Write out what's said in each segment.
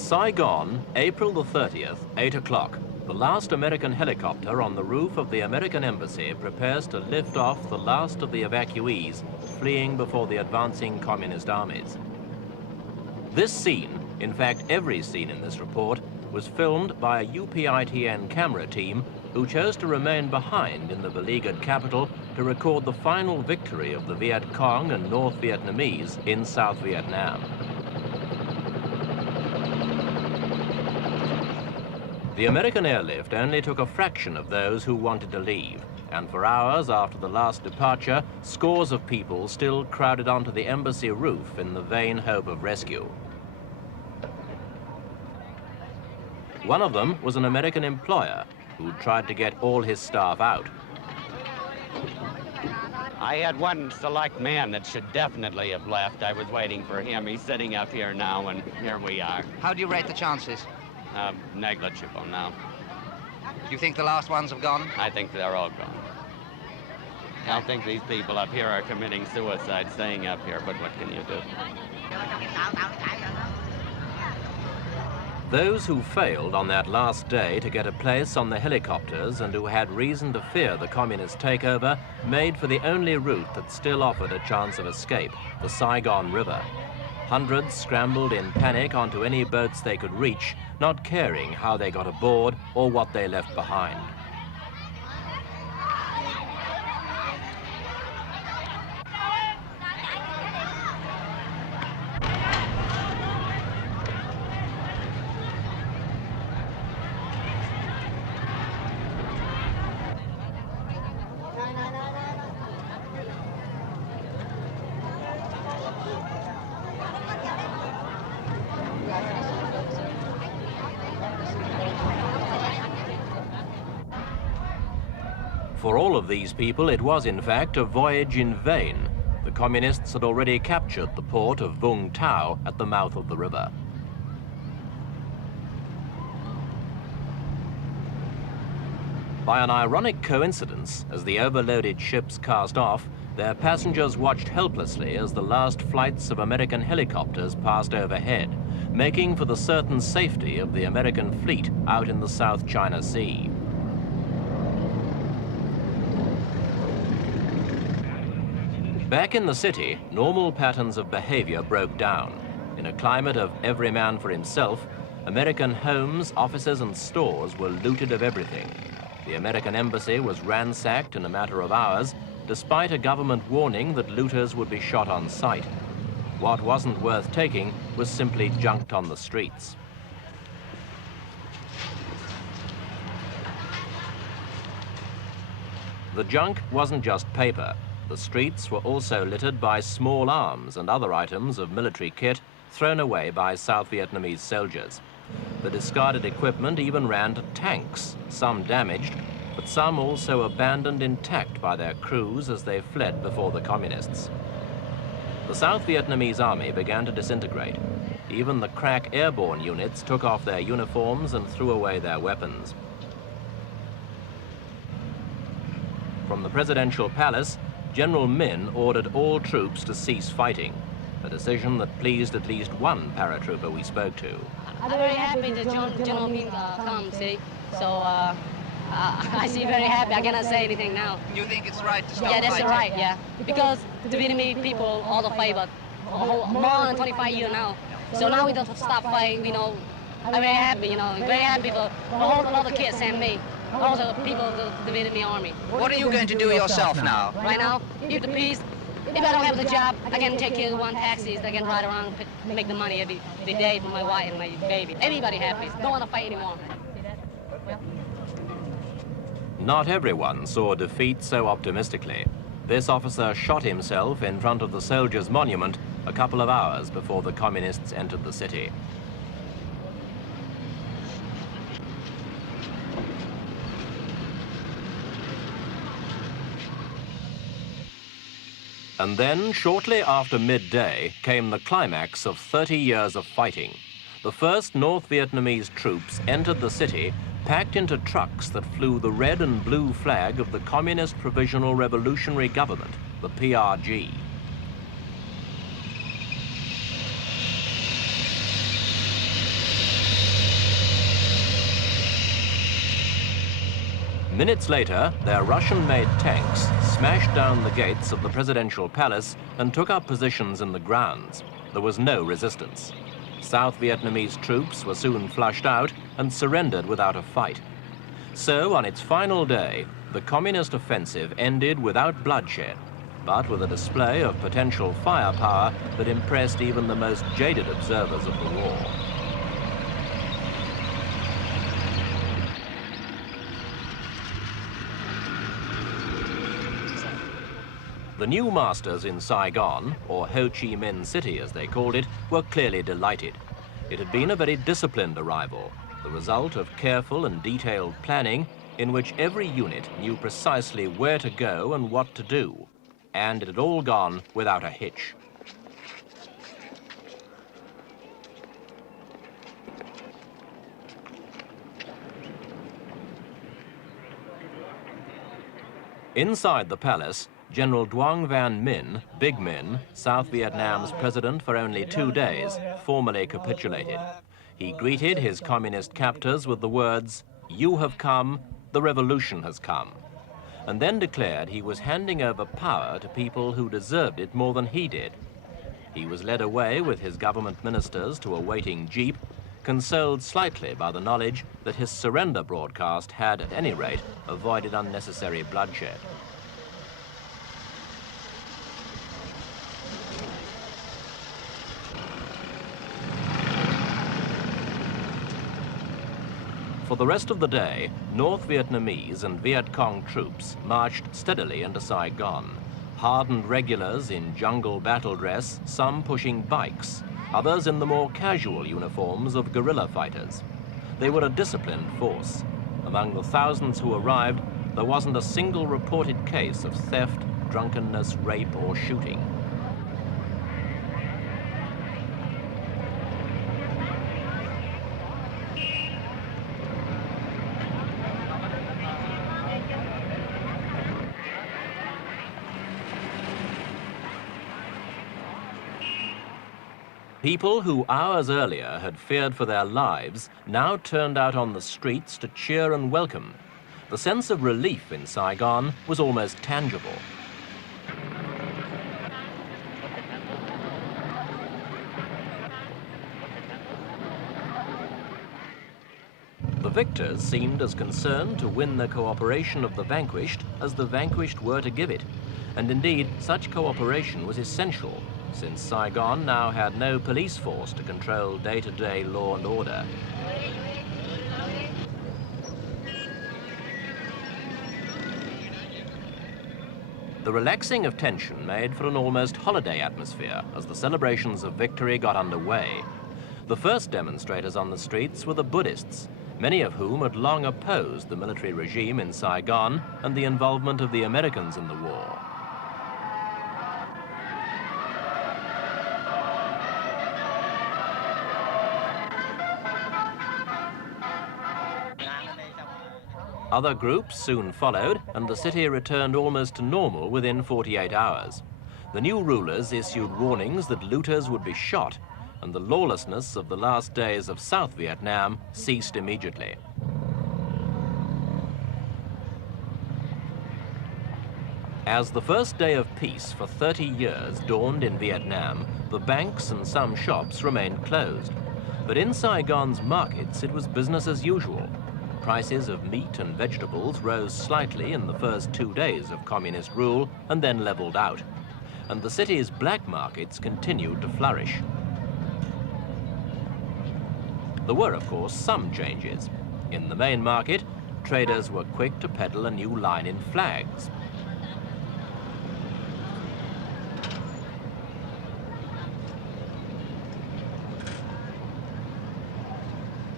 Saigon, April the 30th, 8 o'clock. The last American helicopter on the roof of the American embassy prepares to lift off the last of the evacuees fleeing before the advancing communist armies. This scene, in fact every scene in this report, was filmed by a UPITN camera team who chose to remain behind in the beleaguered capital to record the final victory of the Viet Cong and North Vietnamese in South Vietnam. The American airlift only took a fraction of those who wanted to leave, and for hours after the last departure, scores of people still crowded onto the embassy roof in the vain hope of rescue. One of them was an American employer who tried to get all his staff out. I had one select man that should definitely have left. I was waiting for him. He's sitting up here now, and here we are. How do you rate the chances? Negligible now. Do you think the last ones have gone? I think they're all gone. I think these people up here are committing suicide staying up here, but what can you do? Those who failed on that last day to get a place on the helicopters and who had reason to fear the communist takeover made for the only route that still offered a chance of escape, the Saigon River. Hundreds scrambled in panic onto any boats they could reach, not caring how they got aboard or what they left behind. For all of these people, it was in fact a voyage in vain. The communists had already captured the port of Vung Tau at the mouth of the river. By an ironic coincidence, as the overloaded ships cast off, their passengers watched helplessly as the last flights of American helicopters passed overhead, making for the certain safety of the American fleet out in the South China Sea. Back in the city, normal patterns of behavior broke down. In a climate of every man for himself, American homes, offices, and stores were looted of everything. The American embassy was ransacked in a matter of hours, despite a government warning that looters would be shot on sight. What wasn't worth taking was simply junked on the streets. The junk wasn't just paper. The streets were also littered by small arms and other items of military kit thrown away by South Vietnamese soldiers. The discarded equipment even ran to tanks, some damaged, but some also abandoned intact by their crews as they fled before the communists. The South Vietnamese army began to disintegrate. Even the crack airborne units took off their uniforms and threw away their weapons. From the presidential palace, General Minh ordered all troops to cease fighting, a decision that pleased at least one paratrooper we spoke to. I'm very happy that General Minh come, see? So I see very happy. I cannot say anything now. You think it's right to stop fighting? Yeah, that's fighting? right, yeah. Because the Vietnamese people all the favor more than 25 years now. So now we don't stop fighting, you know. I'm very happy, you know, very happy for a whole lot of kids and me. All the people of the Vietnamese army. What are you going to do yourself now? Right now, if the peace, if I don't have the job, I can take care of one taxis, I can ride around, make the money every day for my wife and my baby. Everybody happy, don't want to fight anymore. Not everyone saw defeat so optimistically. This officer shot himself in front of the soldiers' monument a couple of hours before the communists entered the city. And then, shortly after midday, came the climax of 30 years of fighting. The first North Vietnamese troops entered the city, packed into trucks that flew the red and blue flag of the Communist Provisional Revolutionary Government, the PRG. Minutes later, their Russian-made tanks smashed down the gates of the presidential palace and took up positions in the grounds. There was no resistance. South Vietnamese troops were soon flushed out and surrendered without a fight. So, on its final day, the communist offensive ended without bloodshed, but with a display of potential firepower that impressed even the most jaded observers of the war. The new masters in Saigon, or Ho Chi Minh City as they called it, were clearly delighted. It had been a very disciplined arrival, the result of careful and detailed planning in which every unit knew precisely where to go and what to do, and it had all gone without a hitch. Inside the palace, General Duong Van Minh, Big Minh, South Vietnam's president for only 2 days, formally capitulated. He greeted his communist captors with the words, "You have come, the revolution has come," and then declared he was handing over power to people who deserved it more than he did. He was led away with his government ministers to a waiting jeep, consoled slightly by the knowledge that his surrender broadcast had, at any rate, avoided unnecessary bloodshed. For the rest of the day, North Vietnamese and Viet Cong troops marched steadily into Saigon. Hardened regulars in jungle battle dress, some pushing bikes, others in the more casual uniforms of guerrilla fighters. They were a disciplined force. Among the thousands who arrived, there wasn't a single reported case of theft, drunkenness, rape, or shooting. People who hours earlier had feared for their lives now turned out on the streets to cheer and welcome. The sense of relief in Saigon was almost tangible. The victors seemed as concerned to win the cooperation of the vanquished as the vanquished were to give it. And indeed, such cooperation was essential, since Saigon now had no police force to control day-to-day law and order. The relaxing of tension made for an almost holiday atmosphere as the celebrations of victory got underway. The first demonstrators on the streets were the Buddhists, many of whom had long opposed the military regime in Saigon and the involvement of the Americans in the war. Other groups soon followed, and the city returned almost to normal within 48 hours. The new rulers issued warnings that looters would be shot, and the lawlessness of the last days of South Vietnam ceased immediately. As the first day of peace for 30 years dawned in Vietnam, the banks and some shops remained closed. But in Saigon's markets, it was business as usual. Prices of meat and vegetables rose slightly in the first 2 days of communist rule and then leveled out. And the city's black markets continued to flourish. There were, of course, some changes. In the main market, traders were quick to peddle a new line in flags.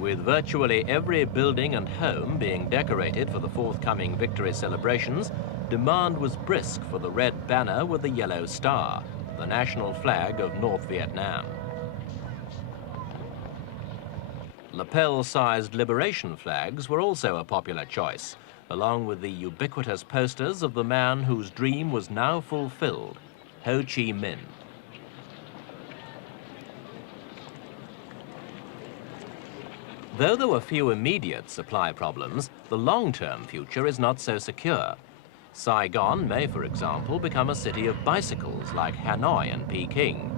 With virtually every building and home being decorated for the forthcoming victory celebrations, demand was brisk for the red banner with the yellow star, the national flag of North Vietnam. Lapel-sized liberation flags were also a popular choice, along with the ubiquitous posters of the man whose dream was now fulfilled, Ho Chi Minh. Though there were few immediate supply problems, the long-term future is not so secure. Saigon may, for example, become a city of bicycles like Hanoi and Peking.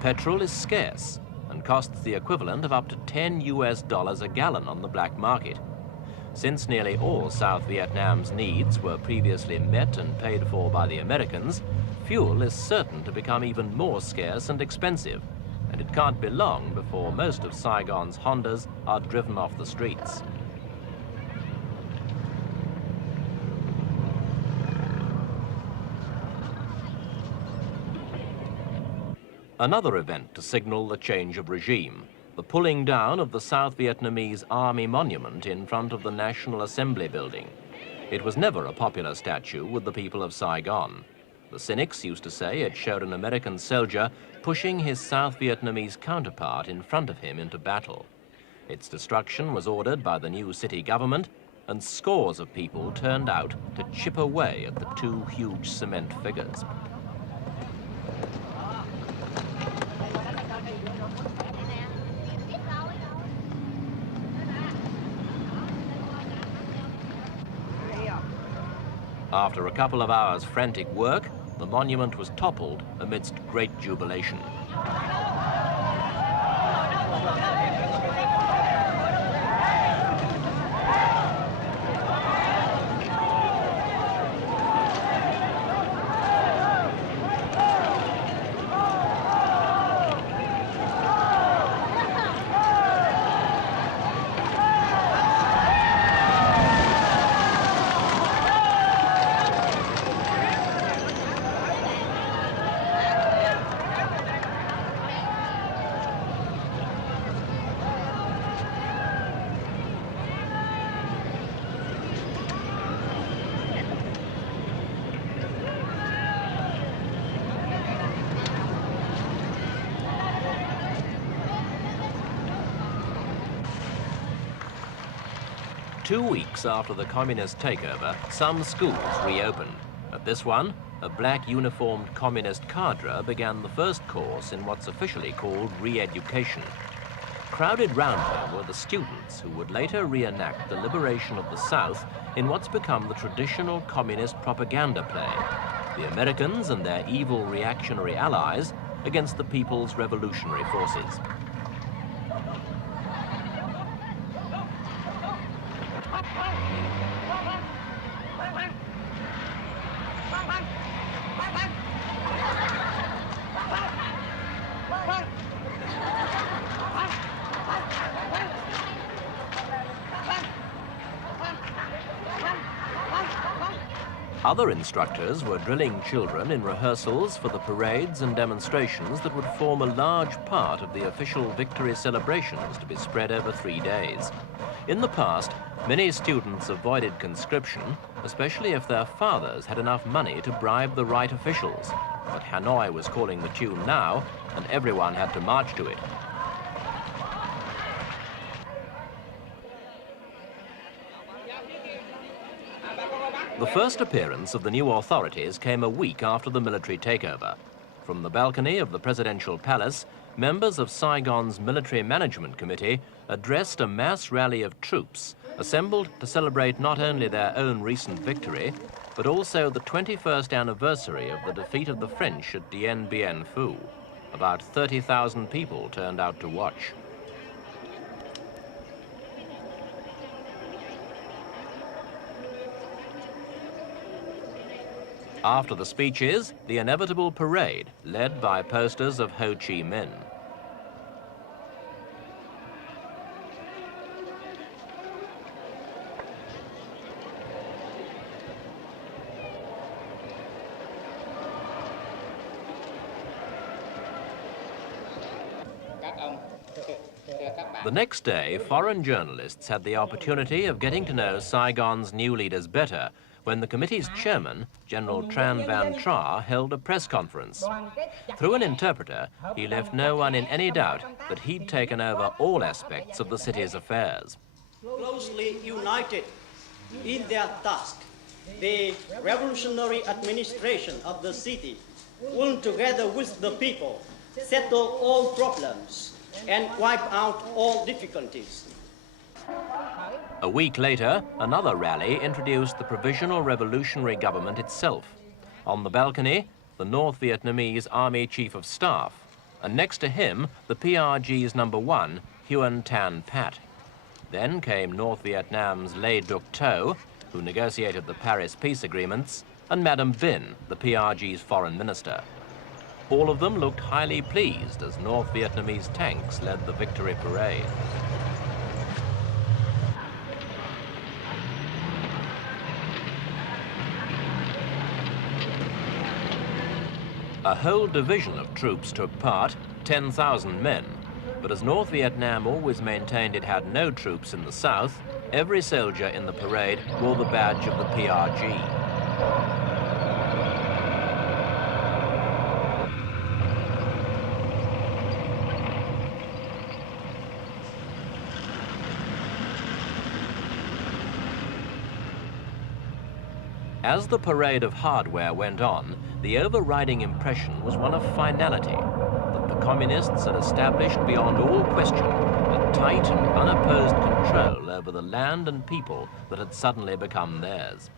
Petrol is scarce and costs the equivalent of up to $10 a gallon on the black market. Since nearly all South Vietnam's needs were previously met and paid for by the Americans, fuel is certain to become even more scarce and expensive, and it can't be long before most of Saigon's Hondas are driven off the streets. Another event to signal the change of regime, the pulling down of the South Vietnamese Army monument in front of the National Assembly building. It was never a popular statue with the people of Saigon. The cynics used to say it showed an American soldier pushing his South Vietnamese counterpart in front of him into battle. Its destruction was ordered by the new city government, and scores of people turned out to chip away at the two huge cement figures. After a couple of hours' frantic work, the monument was toppled amidst great jubilation. Two weeks after the communist takeover, some schools reopened. At this one, a black uniformed communist cadre began the first course in what's officially called re-education. Crowded round her were the students who would later reenact the liberation of the South in what's become the traditional communist propaganda play, the Americans and their evil reactionary allies against the People's Revolutionary Forces. Other instructors were drilling children in rehearsals for the parades and demonstrations that would form a large part of the official victory celebrations to be spread over 3 days. In the past, many students avoided conscription, especially if their fathers had enough money to bribe the right officials. But Hanoi was calling the tune now, and everyone had to march to it. The first appearance of the new authorities came a week after the military takeover. From the balcony of the presidential palace, members of Saigon's Military Management Committee addressed a mass rally of troops assembled to celebrate not only their own recent victory, but also the 21st anniversary of the defeat of the French at Dien Bien Phu. About 30,000 people turned out to watch. After the speeches, the inevitable parade, led by posters of Ho Chi Minh. The next day, foreign journalists had the opportunity of getting to know Saigon's new leaders better when the committee's chairman, General Tran Van Tra, held a press conference. Through an interpreter, he left no one in any doubt that he'd taken over all aspects of the city's affairs. Closely united in their task, the revolutionary administration of the city will, together with the people, settle all problems and wipe out all difficulties. A week later, another rally introduced the Provisional Revolutionary Government itself. On the balcony, the North Vietnamese Army Chief of Staff, and next to him, the PRG's #1, Huyen Tan Pat. Then came North Vietnam's Le Duc Tho, who negotiated the Paris peace agreements, and Madame Binh, the PRG's foreign minister. All of them looked highly pleased as North Vietnamese tanks led the victory parade. A whole division of troops took part, 10,000 men. But as North Vietnam always maintained it had no troops in the south, every soldier in the parade wore the badge of the PRG. As the parade of hardware went on, the overriding impression was one of finality, that the communists had established beyond all question a tight and unopposed control over the land and people that had suddenly become theirs.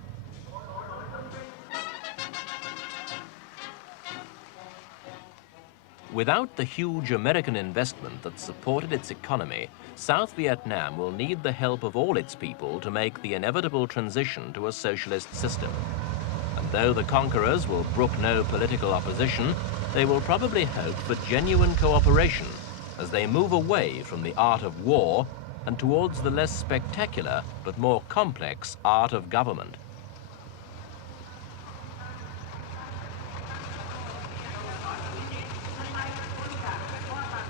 Without the huge American investment that supported its economy, South Vietnam will need the help of all its people to make the inevitable transition to a socialist system. And though the conquerors will brook no political opposition, they will probably hope for genuine cooperation as they move away from the art of war and towards the less spectacular but more complex art of government.